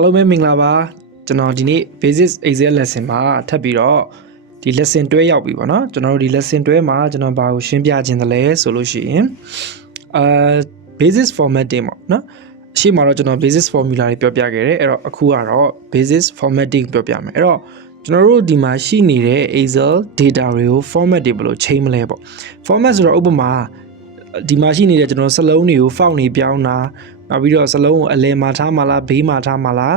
အားလုံးပဲမင်္ဂလာပါကျွန်တော်ဒီနေ့ basic excel lesson မှာထပ်ပြီးတော့ဒီ lesson တွဲရောက်ပြီပေါ့နော်ကျွန်တော်တို့ဒီ lesson တွဲမှာကျွန်တော်ဘာကိုရှင်းပြခြင်းသလဲဆိုလို့ရှိရင်basis formatting ပေါ့နော်အရှိမှာတော့ကျွန်တော် basis formula တွေပြောပြခဲ့တယ်အဲ့တော့အခုကတော့ basis formatting ပြောပြမယ်အဲ့တော့ကျွန်တော်တို့ဒီမှာရှိနေတဲ့ excel data တွေကို format တွေဘယ်လိုချိန်မလဲပေါ့ format ဆိုတော့ဥပမာဒီမှာရှိနေတဲ့ကျွန်တော်စလုံးတွေကို font တွေပြောင်းတာနောက်ပြီးတော့စလုံးကိုအလယ်မှာထားမှာလားဘေးမှာထားမှာလား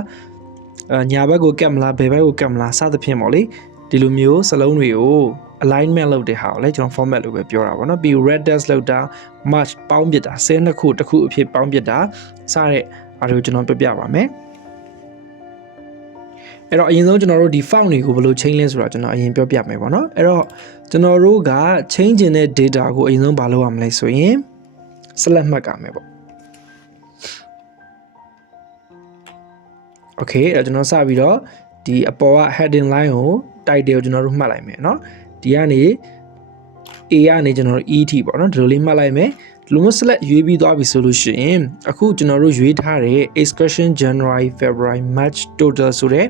ညာဘက်ကိုကတ်မလားဘယ်ဘက်ကိုကတ်မလားစသဖြင့်ပေါ့လေဒီလိုမျိုးစလုံးတွေကို alignment လုပ်တဲ့ဟာကိုလည်းကျွန်တော် format လို့ပဲပြောတာပေါ့နော်ပြီး radius လောက်တာ match ပေါင်းပြတာဆဲနှစ်ခုတစ်ခုအဖြစ်ပေါင်းပြတာစတဲ့အားတွေကိုကျွန်တော်ပြပြပါမယ်အဲ့တော့အရင်ဆုံးကျွန်တော်တို့ဒီ font တွေကိုဘယ်လို change လဲဆိုတာကျွန်တော်အရင်ပြောပြမယ်ပေါ့နော်အဲ့တော့ကျွန်တော်တို့က change ခြင်းတဲ့ data ကိုအရင်ဆုံးဘာလုပ်ရမလဲဆိုရင် select မှတ်ကြမယ်ပေါ့Okay အဲ့တော့ကျွန်တော်စပြီးတော့ဒီအပေါ်က heading line ကို title ကိုကျွန်တော်တို့မှတ်လိုက်မယ်เนาะဒီကနေ A ကနေကျွန်တော်တို့ E ထိပေါ့เนาะဒီလိုလေးမှတ်လိုက်မယ်ဒီလိုမျိုး select ရွေးပြီးသွားပြီဆိုလို့ရှိရင်အခုကျွန်တော်တို့ရွေးထားတဲ့ excursion January February March total ဆိုတဲ့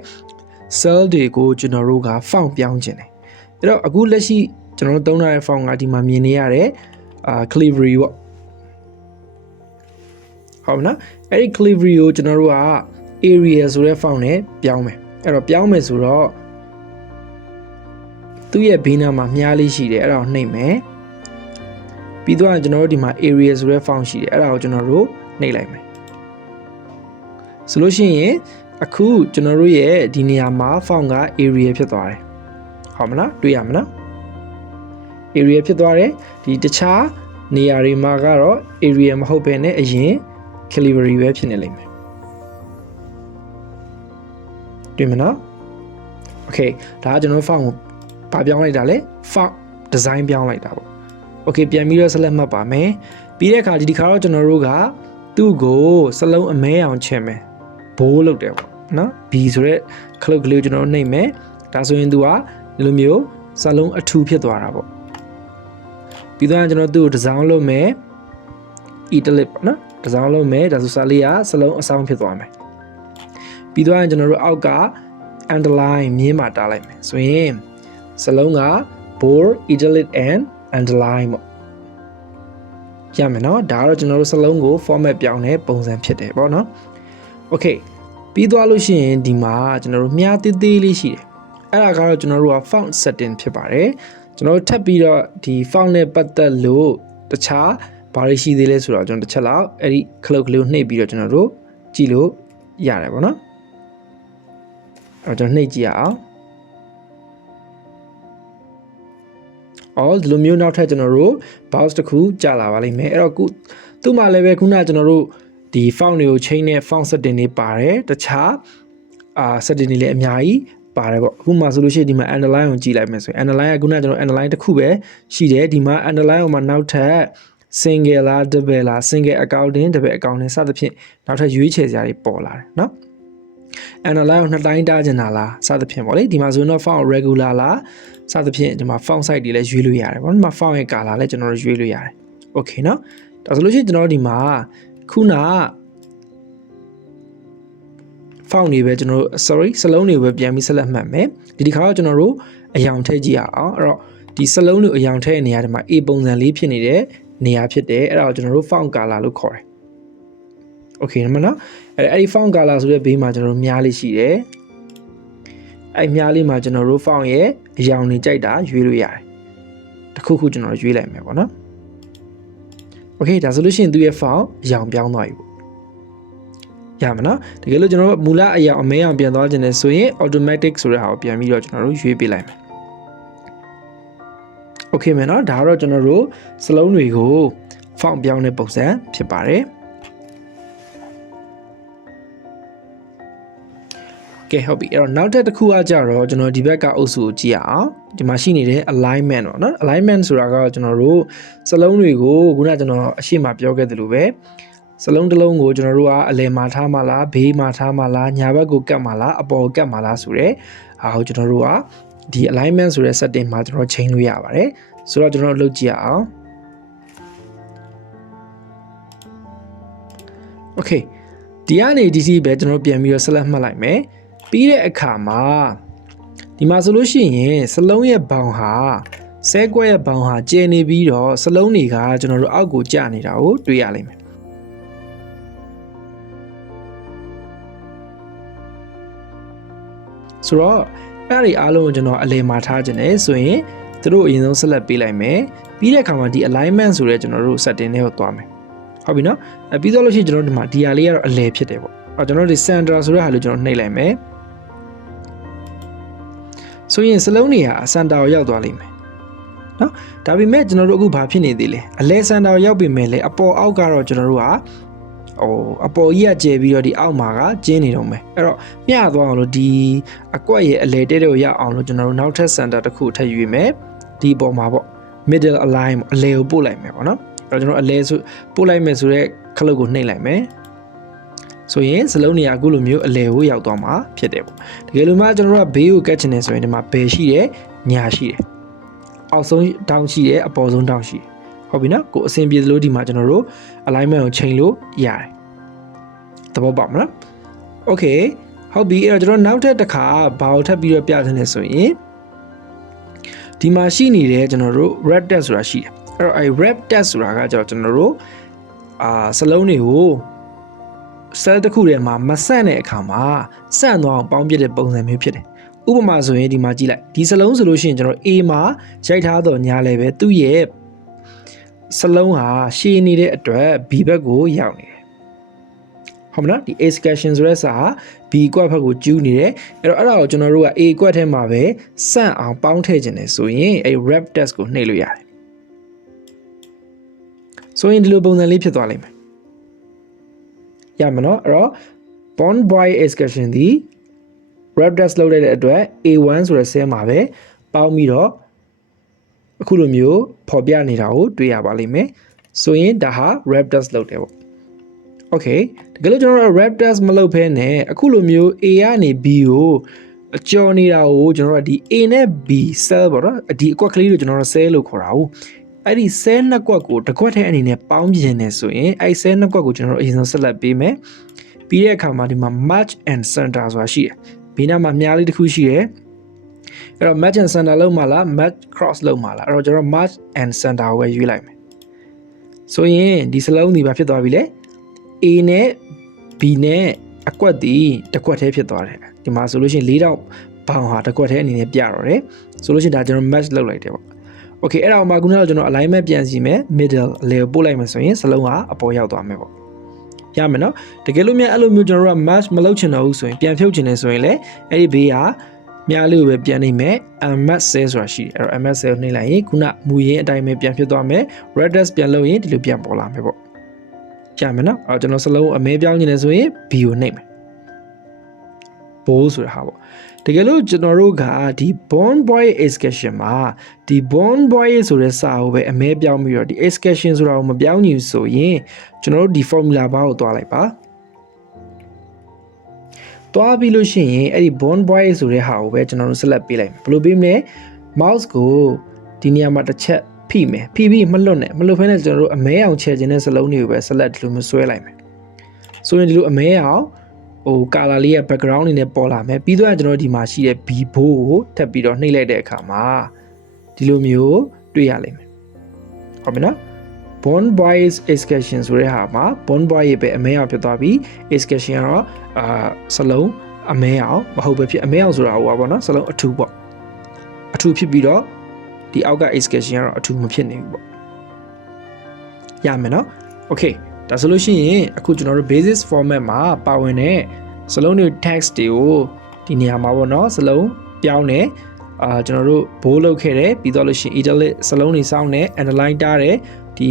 cell တွေကိုကျွန်တော်တို့က font ပြောင်းခြင်းတယ်အဲ့တော့အခုလက်ရှိကျွန်တော်တို့သုံးထားတဲ့ font ကဒီမှာမြင်နေရတဲ့Calibri ပေါ့ဟုတ်မလားအဲ့ဒီ Calibri ကိုကျွန်တော်တို့ကarea ဆိုတဲ့ font နဲ့ပြောင်းမယ်အဲ့တော့ပြောင်းမယ်ဆိုတော့သူ့ရဲ့ဘေးနားမှာမြားလေးရှိတယ်အဲ့ဒါကိုနှိပ်မယ်ပြီးတော့ကျွန်တော်တို့ဒီမှာ area ဆိုတဲ့ font ရှိတယ်အဲ့ဒါကိုကျွန်တော်တို့နှိပ်လိုက်မယ်ဆိုလို့ရှိရင်အခုကျွန်တော်တို့ရဲ့ဒီနေရာမှာ font က area ဖြစ်သွားတယ်ဟုတ်မလားတွေ့ရမလား area ဖြစ်သွားတယ်ဒီတခြားနေရာတွေမှာကတော့ area မဟုတ်ဘဲနဲ့အရင် Calibri ပဲဖြစ်နေလိမ့်မယ်တွေ့မနော် Okay ဒါကကျွန်တော် font ကိုဘာပြောင်းလိုက်တာလဲ font design ပြောင်းလိုက်တာပေါ့ Okay ပြန်ပြီးတော့ select မှတ်ပါမယ်ပြီးတဲ့အခါဒီခါတော့ကျွန်တော်တို့ကသူ့ကိုစလုံးအမဲအောင်ချင်မယ်ဘိုးလုပ်တယ်ပေါ့နော် B ဆိုတဲ့ခလုတ်ကလေးကိုကျွန်တော်တို့နှိပ်မယ်ဒါဆိုရင်သူကဒီလိုမျိုးစလုံးအထူဖြစ်သွားတာပေါ့ပြီးတော့ကျွန်တော်သူ့ကို design လုပ်မယ် italic ပေါ့နော် design လုပ်မယ်ဒါဆိုစာလေးကစလုံးအဆောင်ဖြစ်သွားမယ်ပြီးတော့ကျွန်တော်တို့အောက်က underline မြင်းမှာတားလိုက်မယ်ဆိုရင်စလုံးက bold italic and underline ပေါ့ရမယ်နော်ဒါကတော့ကျွန်တော်တို့စလုံးကို format ပြောင်းတဲ့ပုံစံဖြစ်တယ်ပေါ့နော် Okay ပြီးသွားလို့ရှိရင်ဒီမှာကျွန်တော်တို့မြားသေးသေးလေးရှိတယ်အဲ့ဒါကတော့ကျွန်တော်တို့က font setting ဖြစ်ပါတယ်ကျွန်တော်တို့ထပ်ပြီးတော့ဒီ font နဲ့ပတ်သက်လို့တခြားဘာတွေရှိသေးလဲဆိုတော့ကျွန်တော်တစ်ချက်လောက်အဲ့ဒီ clock လေးကိုနှိပ်ပြီးတော့ကျွန်တော်တို့ကြည့်လို့ရတယ်ပေါ့နော်အဲ့တော့နှိပ်ကြည့်ရအောင်ဒီလိုမျိုးနောက်ထပ်ကျွန်တော်တို့ box တစ်ခုကြာလာပါလိမ့်မယ်အဲ့တော့သူ့မှာလည်းပဲခုနကကျွန်တော်တို့ဒီ font တွေကို change တဲ့ font setting တွေပါတယ်တခြားsetting တွေလည်းအများကြီးပါတယ်ပေါ့အခုမှဆိုလို့ရှိရင်ဒီမှာ underline ကိုကြည့်လိုက်မယ်ဆိုရင် underline ကခုနကကျွန်တော် underline တစ်ခုပဲရှိတယ်ဒီမှာ underline ကိုမှနောက်ထပ် single လား double လား single accounting double accounting စသဖြင့်နောက်ထပ်ရွေးချယ်စရာတွေပေါ်လာတယ်เนาะanalyze ကိုနှစ်တိုင်းတားကျင်တာလားစသဖြင့်ပေါ့လေဒီမှာဆိုရင်တော့ font regular လားစသဖြင့်ဒီမှာ font size တွေလည်းရွေးလို့ရတယ်ပေါ့ဒီမှာ font ရဲ့ color လည်းကျွန်တော်တို့ရွေးလို့ရတယ် okay เนาะဒါဆိုလို့ရှိရင်ကျွန်တော်တို့ဒီမှာခုန font တွေပဲကျွန်တော်တို့ sorry စလုံးတွေပဲပြန်ပြီး select မှတ်မယ်ဒီခါတော့ကျွန်တော်တို့အယောင်ထည့်ကြည့်ရအောင်အဲ့တော့ဒီစလုံးတွေအယောင်ထည့်တဲ့နေရာဒီမှာ A ပုံစံလေးဖြစ်နေတဲ့နေရာဖြစ်တယ်အဲ့ဒါကိုကျွန်တော်တို့ font color လို့ခေါ်တယ် Okay မနော်အဲ့ဒီ font color ဆိုတဲ့ဘေးမှာကျွန်တော်တို့မြားလေးရှိတယ်အဲ့မြားလေးမှာကျွန်တော်တို့ font ရဲ့အရောင်တွေကြိုက်တာရွေးလို့ရတယ်တခုခုကျွန်တော်ရွေးလိုက်မယ်ပေါ့နော် Okay ဒါဆိုလို့ရှိရင်သူ့ရဲ့ font အရောင်ပြောင်းသွားပြီပေါ့ရမှာနော်တကယ်လို့ကျွန်တော်တို့မူလအရောင်အမဲအောင်ပြန်သွားခြင်းနဲ့ဆိုရင် automatic ဆိုတဲ့ဟာကိုပြန်ပြီးတော့ကျွန်တော်တို့ရွေးပေးလိုက်မယ် Okay မယ်နော်ဒါကတော့ကျွန်တော်တို့စလုံးတွေကို font ပြောင်းတဲ့ပုံစံဖြစ်ပါတယ်ကဲဟုတ်ပြီအဲ့တော့နောက်တစ်ခုကကြတော့ကျွန်တော်ဒီဘက်ကအုပ်စုကိုကြည့်ရအောင်ဒီမှာရှိနေတဲ့ alignment ပေါ့နော် alignment ဆိုတာကကျွန်တော်တို့စလုံးတွေကိုခုနကကျွန်တော်အရှိမပြောခဲ့သလိုပဲစလုံးတစ်လုံးကိုကျွန်တော်တို့ကအလယ်မှာထားမှာလားဘေးမှာထားမှာလားညာဘက်ကိုကတ်မှာလားအပေါ်ကတ်မှာလားဆိုတော့ဟာကိုကျွန်တော်တို့ကဒီ alignment ဆိုတဲ့ setting မှာကျွန်တော်ချိန်လို့ရပါတယ်ဆိုတော့ကျွန်တော်လုပ်ကြည့်ရအောင် Okay ဒီကနေဒီစီပဲကျွန်တော်ပြန်ပြီးတော့ဆက်လက်မှတ်လိုက်မယ်ပြီးတဲ့အခါမှာဒီမှာဆိုလို့ရှိရင်စလုံးရဲ့ဘောင်ဟာဆဲကွက်ရဲ့ဘောင်ဟာကျနေပြီးတော့စလုံးတွေကကျွန်တော်တို့အောက်ကိုကျနေတာကိုတွေ့ရလိမ့်မယ်ဆိုတော့အဲ့ဒီအားလုံးကိုကျွန်တော်အလယ်မှာထားခြင်းနဲ့ဆိုရင်သူတို့အရင်ဆုံးဆက်လက်ပေးလိုက်မယ်ပြီးတဲ့အခါမှာဒီ alignment ဆိုရဲကျွန်တော်တို့ setting တွေကိုသွားမယ်ဟုတ်ပြီနော်ပြီးတော့လို့ရှိရင်ကျွန်တော်တို့ဒီမှာဒီဟာလေးကတော့အလယ်ဖြစ်တယ်ပေါ့ကျွန်တော်တို့ဒီ center ဆိုတဲ့ဟာလေးကျွန်တော်နှိပ်လိုက်မယ်ဆိုရင်စလုံးတွေဟာစန်တာကိုရောက်သွားလိမ့်မယ်နော်ဒါပေမဲ့ကျွန်တော်တို့အခုဘာဖြစ်နေသေးလဲအလဲစန်တာကိုရောက်ပြီမဲ့လေအပေါ်အောက်ကတော့ကျွန်တော်တို့ကအပေါ်ကြီးကကျဲပြီးတော့ဒီအောက်မှာကကျင်းနေတော့မယ်အဲ့တော့မျှသွားအောင်လို့ဒီအကွက်ရဲ့အလဲတဲတဲ့ကိုရအောင်လို့ကျွန်တော်တို့နောက်ထပ်စန်တာတစ်ခုထပ်ယူရမယ်ဒီပေါ်မှာပေါ့ middle align အလဲကိုပို့လိုက်မယ်ပေါ့နော်အဲ့တော့ကျွန်တော်အလဲဆိုပို့လိုက်မယ်ဆိုတော့ခလုတ်ကိုနှိပ်လိုက်မယ်ဆိုရင်စလုံးနေရာအခုလိုမျိုးအလဲကိုရောက်သွားမှာဖြစ်တယ်ပေါ့တကယ်လို့မှကျွန်တော်တို့ကဘေးကိုကတ်ချင်နေဆိုရင်ဒီမှာဘယ်ရှိတယ်ညာရှိတယ်အောက်ဆုံးတောင်းရှိတယ်အပေါ်ဆုံးတောင်းရှိတယ်ဟုတ်ပြီနော်ကိုအဆင်ပြေသလိုဒီမှာကျွန်တော်တို့ alignment ကိုချိန်လို့ရတယ်သဘောပေါက်မလား okay ဟုတ်ပြီအဲ့တော့ကျွန်တော်နောက်ထပ်တစ်ခါဘာကိုထပ်ပြီးတော့ပြချင်နေဆိုရင်ဒီမှာရှိနေတဲ့ကျွန်တော်တို့ rep test ဆိုတာရှိတယ်အဲ့တော့အဲ rep test ဆိုတာကကျွန်တော်တို့စလုံးတွေကို cell တစ်ခုထဲမှာမဆန့်တဲ့အခါမှာဆန့်သွားအောင်ပေါင်းပြတဲ့ပုံစံမျိုးဖြစ်တယ်ဥပမာဆိုရင်ဒီမှာကြည့်လိုက်ဒီစလုံးဆိုလို့ရှိရင်ကျွန်တော် A မှာရိုက်ထားတော့ညာလည်းပဲသူ့ရဲ့စလုံးဟာရှည်နေတဲ့အတွက် B ဘက်ကိုရောက်နေတယ်ဟုတ်မလားဒီ excursion ဆိုတဲ့စာဟာ B ကွက်ဘက်ကိုကျူးနေတယ်အဲ့တော့အဲ့ဒါကိုကျွန်တော်တို့က A ကွက်ထဲမှာပဲဆန့်အောင်ပေါင်းထည့်ခြင်းတယ်ဆိုရင်အဲ့ rep test ကိုနှိပ်လို့ရတယ်ဆိုရင်ဒီလိုပုံစံလေးဖြစ်သွားလိမ့်မယ်ရမယ်နော်အဲ့တော့ bond boy excursion ဒီ rep test လုပ်လိုက်တဲ့အတွက် A1 ဆိုတဲ့ cell မှာပဲပေါင်းပြီးတော့အခုလိုမျိုးဖော်ပြနေတာကိုတွေ့ရပါလိမ့်မယ်ဆိုရင်ဒါဟာ rep test လုပ်တယ်ပေါ့ okay တကယ်လို့ကျွန်တော်တို့ rep test မလုပ်ဘဲနဲ့အခုလိုမျိုး A ကနေ B ကိုအကျော်နေတာကိုကျွန်တော်တို့ဒီ A နဲ့ B cell ပေါ့နော်ဒီအကွက်ကလေးကိုကျွန်တော်တို့ cell လို့ခေါ်တာ哦အဲ့ဒီ cell နှစ်ကွက်ကိုတစ်ကွက်ထဲအနေနဲ့ပေါင်းပြင်နေဆိုရင်အဲ့ cell နှစ်ကွက်ကိုကျွန်တော်တို့အရင်ဆုံးဆက်လက်ပေးမယ်ပြီးတဲ့အခါမှာဒီမှာ match and center ဆိုတာရှိတယ်ဘေးနားမှာမြားလေးတစ်ခုရှိတယ်အဲ့တော့ match and center လုံးမှာလား match cross လုံးမှာလားအဲ့တော့ကျွန်တော် match and center ကိုပဲရွေးလိုက်မယ်ဆိုရင်ဒီစလုံးဒီဘာဖြစ်သွားပြီလဲ A နဲ့ B နဲ့အကွက်ဒီတစ်ကွက်ထဲဖြစ်သွားတယ်ဒီမှာဆိုလို့ရှိရင်၄တောင်ဘောင်ဟာတစ်ကွက်ထဲအနေနဲ့ပြတော့တယ်ဆိုလို့ရှိရင်ဒါကျွန်တော် match လုပ်လိုက်တယ်ပေါ့okay အဲ့ဒါကိုမှခုနကကျွန်တော် alignment ပြန်စီမယ် middle အလဲကိုပို့လိုက်မယ်ဆိုရင်စလုံးဟာအပေါ်ရောက်သွားမယ်ပေါ့ရမယ်နော်တကယ်လို့များအဲ့လိုမျိုးကျွန်တော်တို့က match မလုပ်ချင်တော့ဘူးဆိုရင်ပြန်ဖြုတ်ချင်တယ်ဆိုရင်လည်းအဲ့ဒီဘေးဟာမြားလေးကိုပဲပြန်နေမယ် match cell ဆိုတာရှိတယ်အဲ့တော့ match cell နှိပ်လိုက်ရင်ခုနမူရင်းအတိုင်းပဲပြန်ဖြစ်သွားမယ် radius ပြန်လုပ်ရင်ဒီလိုပြန်ပေါ်လာမယ်ပေါ့ရမယ်နော်အဲ့တော့ကျွန်တော်စလုံးအမဲပြောင်းချင်တယ်ဆိုရင် B ကိုနှိပ်မယ် bowl ဆိုတာဟာပေါ့တကယ်လို့ကျွန်တော်တို့ကဒီ bond boy excursion မှာဒီ bond boy ဆိုတဲ့စာကိုပဲအမဲပြောင်းပြီးတော့ဒီ excursion ဆိုတာကိုမပြောင်းညူဆိုရင်ကျွန်တော်တို့ဒီ formula bar ကိုတွားလိုက်ပါတွားပြီးလို့ရှိရင်အဲ့ဒီ bond boy ဆိုတဲ့ဟာကိုပဲကျွန်တော်တို့ဆက်လက်ပေးလိုက်မယ်ဘယ်လိုပေးမလဲ mouse ကိုဒီနေရာမှာတစ်ချက်ဖိမယ်ဖိပြီးမလွတ်နဲ့မလွတ်ဖဲနဲ့ကျွန်တော်တို့အမဲအောင်ချဲခြင်းတဲ့စလုံးတွေကိုပဲဆက်လက်ဒီလိုမျိုးဆွဲလိုက်မယ်ဆိုရင်ဒီလိုအမဲအောင်color လေးရဲ့ background နေနဲ့ပေါ်လာမယ်ပြီးတော့ကျွန်တော်ဒီမှာရှိတဲ့ B bow ကိုထပ်ပြီးတော့နှိပ်လိုက်တဲ့အခါမှာဒီလိုမျိုးတွေ့ရလိမ့်မယ်ဟုတ်ပြီနော် bond boys excursion ဆိုတဲ့ဟာမှာ bond boy ရဲ့ပဲအမဲအောင်ဖြစ်သွားပြီး excursion ကတော့စလုံးအမဲအောင်မဟုတ်ပဲဖြစ်အမဲအောင်ဆိုတာဟိုပါပေါ့နော်စလုံးအထူပေါ့အထူဖြစ်ပြီးတော့ဒီအောက်က excursion ကတော့အထူမဖြစ်နေဘူးပေါ့ရမယ်နော် okayဒါဆိုလို့ရှိရင်အခုကျွန်တော်တို့ basis format မှာပါဝင်တဲ့စလုံးတွေ text တွေကိုဒီနေရာမှာပေါ့နော်စလုံးပြောင်းတယ်ကျွန်တော်တို့ဘိုးလုပ်ခဲ့တယ်ပြီးတော့လို့ရှိရင် italic စလုံးတွေစောင်းတယ် underline တားတယ်ဒီ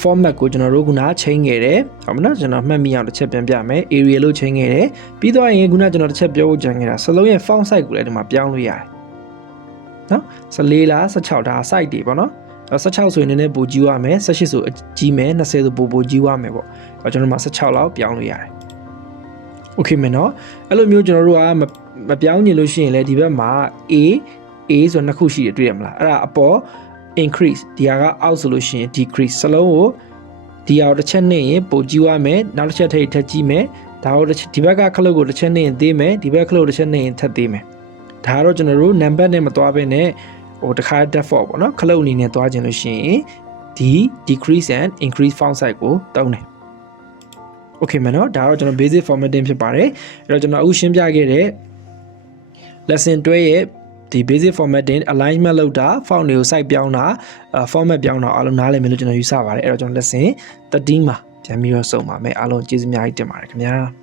format ကိုကျွန်တော်တို့ခုနချိန်ခဲ့တယ်ဟုတ်မလားကျွန်တော်မှတ်မိအောင်တစ်ချက်ပြန်ပြမယ် area လို့ချိန်ခဲ့တယ်ပြီးတော့ရင်ခုနကျွန်တော်တစ်ချက်ပြောဖို့ကြံခဲ့တာစလုံးရဲ့ font size ကိုလည်းဒီမှာပြောင်းလို့ရတယ်နော်14လား16ဒါ size တွေပေါ့နော်16ဆိုရင်လည်းပိုကြီးရမယ်18ဆိုကြီးမယ်20ဆိုပိုကြီးရမယ်ပေါ့အဲ့ကျွန်တော်မှ16လောက်ပြောင်းလို့ရတယ်โอเคမယ်နော်အဲ့လိုမျိုးကျွန်တော်တို့ကမပြောင်းညင်လို့ရှိရင်လည်းဒီဘက်မှာ A ဆိုနှစ်ခုရှိတယ်တွေ့ရမလားအဲ့ဒါအပေါ် increase ဒီဟာကအောက်ဆိုလို့ရှိရင် decrease စလုံးကို ဒီအောင်တစ်ချက်နဲ့ရင်ပို့ကြည့်ရမယ်နောက်တစ်ချက်ထပ်ကြည့်မယ်ဒါတော့ဒီဘက်ကခလုတ်ကိုတစ်ချက်နဲ့ရင်သေးမယ်ဒီဘက်ခလုတ်တစ်ချက်နဲ့ရင်ထပ်သေးမယ်ဒါကတော့ကျွန်တော်တို့ number နဲ့မသွားဘဲနဲ့ဟိုတစ်ခါ default ပေါ့နော်ခလုတ်အနေနဲ့သွားခြင်းလို့ရှိရင်ဒီ decrease and increase font size ကိုသုံးတယ် okay မယ်နော်ဒါတော့ကျွန်တော် basic formatting ဖြစ်ပါတယ်အဲ့တော့ကျွန်တော်အခုရှင်းပြခဲ့တဲ့ lesson 12ရဲ့ဒီ basic formatting alignment လုပ်တာ font တွေကို site ပြောင်းတာ format ပြောင်းတာအားလုံးနားလည်မယ်လို့ကျွန်တော်ယူဆပါတယ်အဲ့တော့ကျွန်တော် lesson 13မှာပြန်ပြီးတော့စုံပါမယ်အားလုံးကျေးဇူးအများကြီးတင်ပါတယ်ခင်ဗျာ